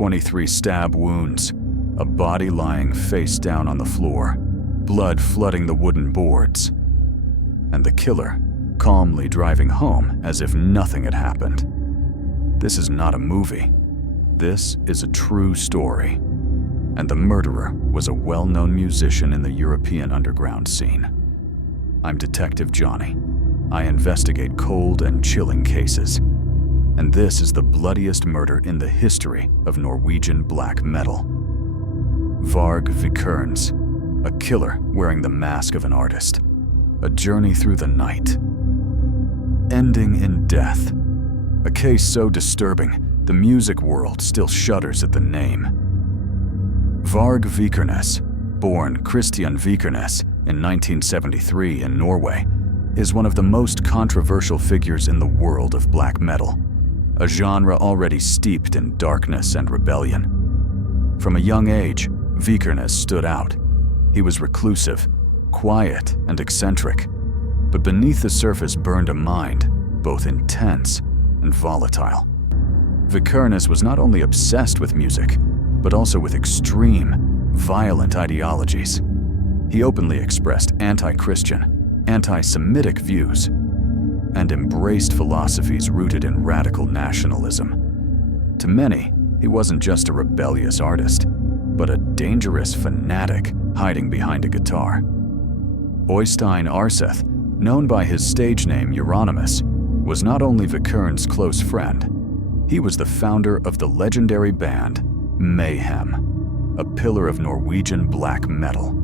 23 stab wounds, a body lying face down on the floor, blood flooding the wooden boards, and the killer calmly driving home as if nothing had happened. This is not a movie. This is a true story. And the murderer was a well-known musician in the European underground scene. I'm Detective Johnny. I investigate cold and chilling cases. And this is the bloodiest murder in the history of Norwegian black metal. Varg Vikernes, a killer wearing the mask of an artist. A journey through the night, ending in death. A case so disturbing, the music world still shudders at the name. Varg Vikernes, born Christian Vikernes in 1973 in Norway, is one of the most controversial figures in the world of black metal, a genre already steeped in darkness and rebellion. From a young age, Vikernes stood out. He was reclusive, quiet and eccentric, but beneath the surface burned a mind both intense and volatile. Vikernes was not only obsessed with music, but also with extreme, violent ideologies. He openly expressed anti-Christian, anti-Semitic views, and embraced philosophies rooted in radical nationalism. To many, he wasn't just a rebellious artist, but a dangerous fanatic hiding behind a guitar. Øystein Aarseth, known by his stage name Euronymous, was not only Vikernes' close friend, he was the founder of the legendary band Mayhem, a pillar of Norwegian black metal.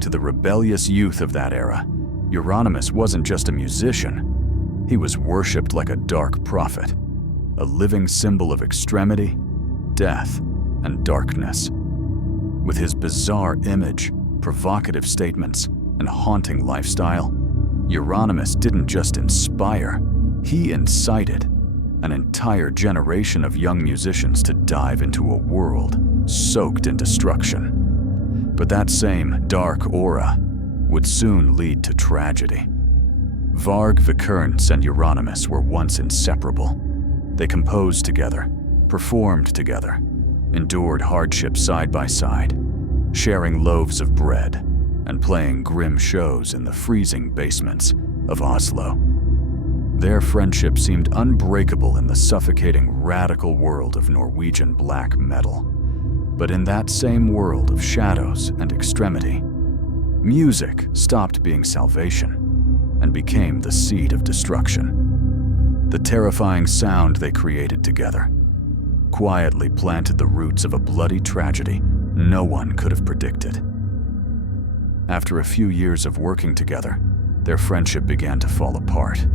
To the rebellious youth of that era, Euronymous wasn't just a musician, he was worshipped like a dark prophet, a living symbol of extremity, death, and darkness. With his bizarre image, provocative statements, and haunting lifestyle, Euronymous didn't just inspire, he incited an entire generation of young musicians to dive into a world soaked in destruction. But that same dark aura would soon lead to tragedy. Varg Vikernes and Euronymous were once inseparable. They composed together, performed together, endured hardship side by side, sharing loaves of bread and playing grim shows in the freezing basements of Oslo. Their friendship seemed unbreakable in the suffocating radical world of Norwegian black metal. But in that same world of shadows and extremity, music stopped being salvation and became the seed of destruction. The terrifying sound they created together quietly planted the roots of a bloody tragedy no one could have predicted. After a few years of working together, their friendship began to fall apart.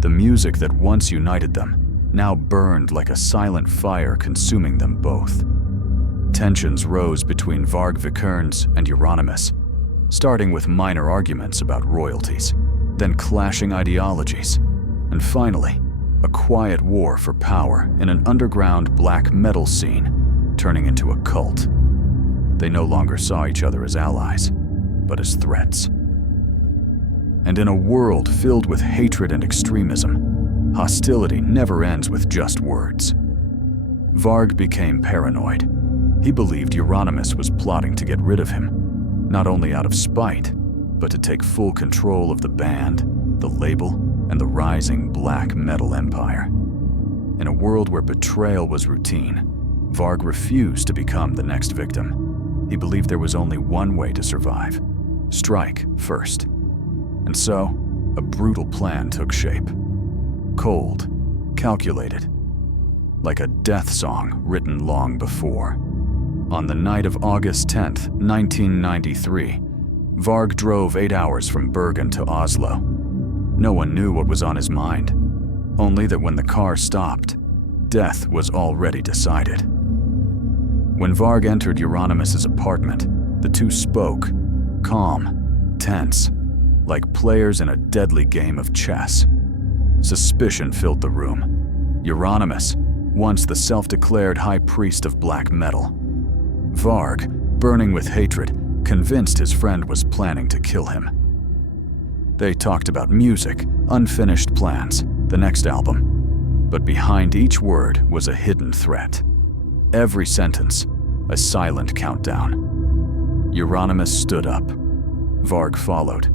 The music that once united them now burned like a silent fire, consuming them both. Tensions rose between Varg Vikernes and Euronymous, starting with minor arguments about royalties, then clashing ideologies, and finally, a quiet war for power in an underground black metal scene, turning into a cult. They no longer saw each other as allies, but as threats. And in a world filled with hatred and extremism, hostility never ends with just words. Varg became paranoid. He believed Euronymous was plotting to get rid of him, not only out of spite, but to take full control of the band, the label, and the rising black metal empire. In a world where betrayal was routine, Varg refused to become the next victim. He believed there was only one way to survive: strike first. And so, a brutal plan took shape. Cold, calculated, like a death song written long before. On the night of August 10th, 1993, Varg drove 8 hours from Bergen to Oslo. No one knew what was on his mind, only that when the car stopped, death was already decided. When Varg entered Euronymous' apartment, the two spoke, calm, tense, like players in a deadly game of chess. Suspicion filled the room. Euronymous, once the self-declared high priest of black metal. Varg, burning with hatred, convinced his friend was planning to kill him. They talked about music, unfinished plans, the next album. But behind each word was a hidden threat. Every sentence, a silent countdown. Euronymous stood up. Varg followed.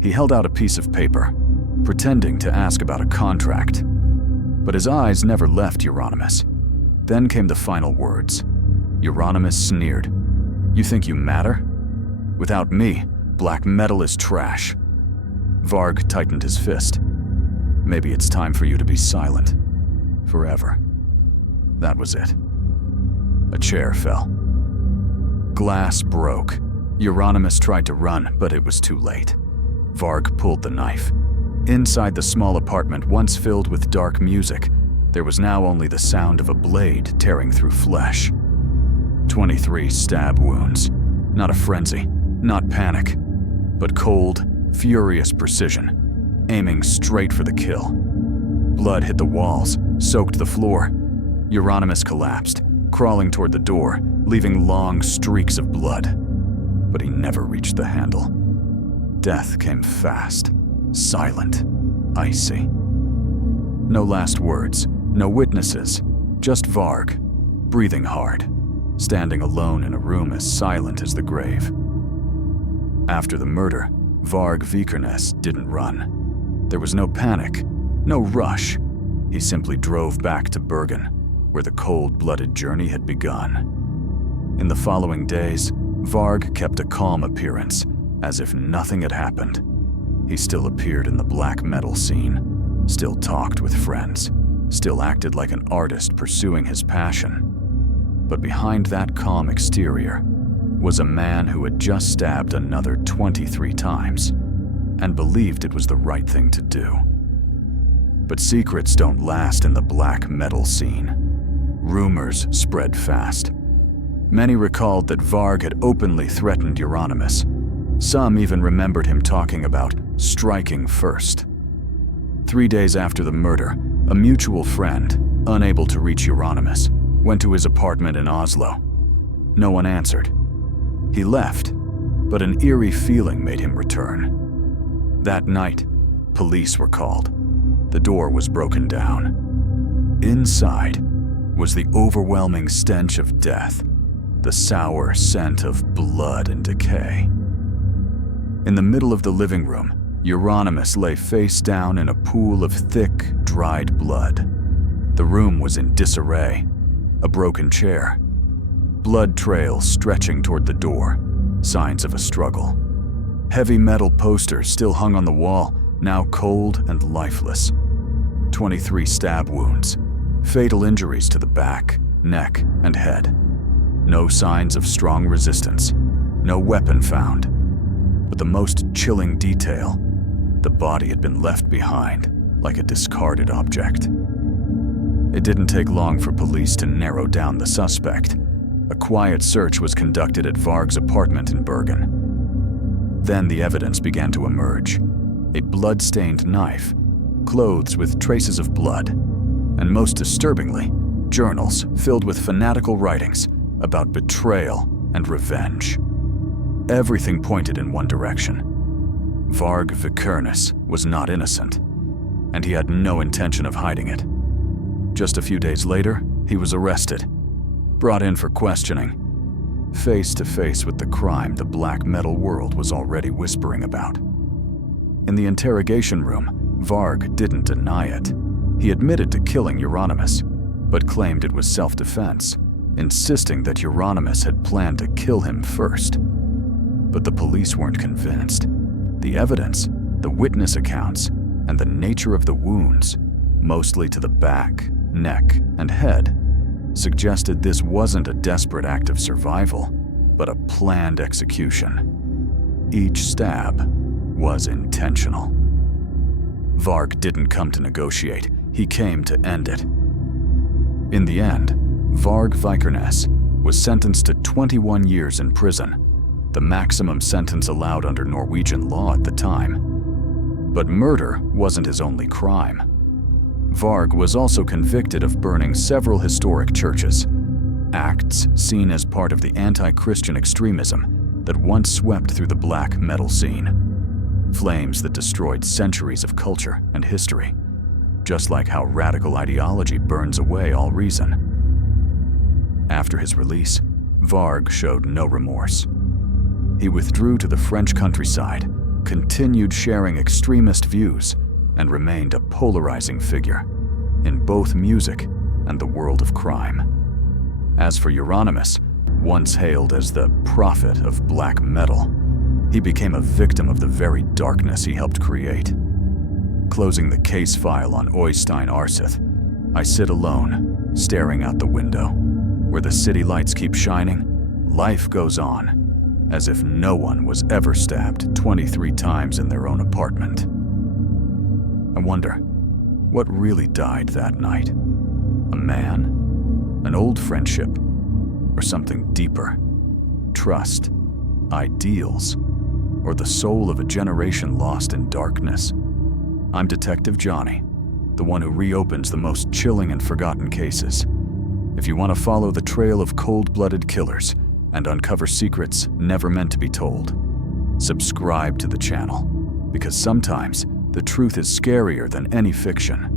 He held out a piece of paper, pretending to ask about a contract. But his eyes never left Euronymous. Then came the final words. Euronymous sneered. "You think you matter? Without me, black metal is trash." Varg tightened his fist. "Maybe it's time for you to be silent. Forever." That was it. A chair fell. Glass broke. Euronymous tried to run, but it was too late. Varg pulled the knife. Inside the small apartment once filled with dark music, there was now only the sound of a blade tearing through flesh. 23 stab wounds. Not a frenzy, not panic, but cold, furious precision, aiming straight for the kill. Blood hit the walls, soaked the floor. Euronymous collapsed, crawling toward the door, leaving long streaks of blood. But he never reached the handle. Death came fast, silent, icy. No last words, no witnesses, just Varg, breathing hard, standing alone in a room as silent as the grave. After the murder, Varg Vikernes didn't run. There was no panic, no rush. He simply drove back to Bergen, where the cold-blooded journey had begun. In the following days, Varg kept a calm appearance, as if nothing had happened. He still appeared in the black metal scene, still talked with friends, still acted like an artist pursuing his passion. But behind that calm exterior was a man who had just stabbed another 23 times and believed it was the right thing to do. But secrets don't last in the black metal scene. Rumors spread fast. Many recalled that Varg had openly threatened Euronymous. Some even remembered him talking about striking first. 3 days after the murder, a mutual friend, unable to reach Euronymous, went to his apartment in Oslo. No one answered. He left, but an eerie feeling made him return. That night, police were called. The door was broken down. Inside was the overwhelming stench of death, the sour scent of blood and decay. In the middle of the living room, Euronymous lay face down in a pool of thick, dried blood. The room was in disarray. A broken chair. Blood trails stretching toward the door, signs of a struggle. Heavy metal posters still hung on the wall, now cold and lifeless. 23 stab wounds, fatal injuries to the back, neck, and head. No signs of strong resistance, no weapon found. But the most chilling detail, the body had been left behind, like a discarded object. It didn't take long for police to narrow down the suspect. A quiet search was conducted at Varg's apartment in Bergen. Then the evidence began to emerge. A blood-stained knife, clothes with traces of blood, and most disturbingly, journals filled with fanatical writings about betrayal and revenge. Everything pointed in one direction. Varg Vikernes was not innocent, and he had no intention of hiding it. Just a few days later, he was arrested, brought in for questioning, face to face with the crime the black metal world was already whispering about. In the interrogation room, Varg didn't deny it. He admitted to killing Euronymous, but claimed it was self-defense, insisting that Euronymous had planned to kill him first. But the police weren't convinced. The evidence, the witness accounts, and the nature of the wounds, mostly to the back, neck, and head, suggested this wasn't a desperate act of survival, but a planned execution. Each stab was intentional. Varg didn't come to negotiate, he came to end it. In the end, Varg Vikernes was sentenced to 21 years in prison, the maximum sentence allowed under Norwegian law at the time. But murder wasn't his only crime. Varg was also convicted of burning several historic churches, acts seen as part of the anti-Christian extremism that once swept through the black metal scene. Flames that destroyed centuries of culture and history, just like how radical ideology burns away all reason. After After his release, Varg showed no remorse. He withdrew to the French countryside, continued sharing extremist views, and remained a polarizing figure in both music and the world of crime. As for Euronymous, once hailed as the prophet of black metal, he became a victim of the very darkness he helped create. Closing the case file on Øystein Aarseth, I sit alone, staring out the window. Where the city lights keep shining, life goes on, as if no one was ever stabbed 23 times in their own apartment. I wonder, what really died that night? A man? An old friendship? Or something deeper? Trust? Ideals? Or the soul of a generation lost in darkness? I'm Detective Johnny, the one who reopens the most chilling and forgotten cases. If you want to follow the trail of cold-blooded killers and uncover secrets never meant to be told, subscribe to the channel, because sometimes the truth is scarier than any fiction.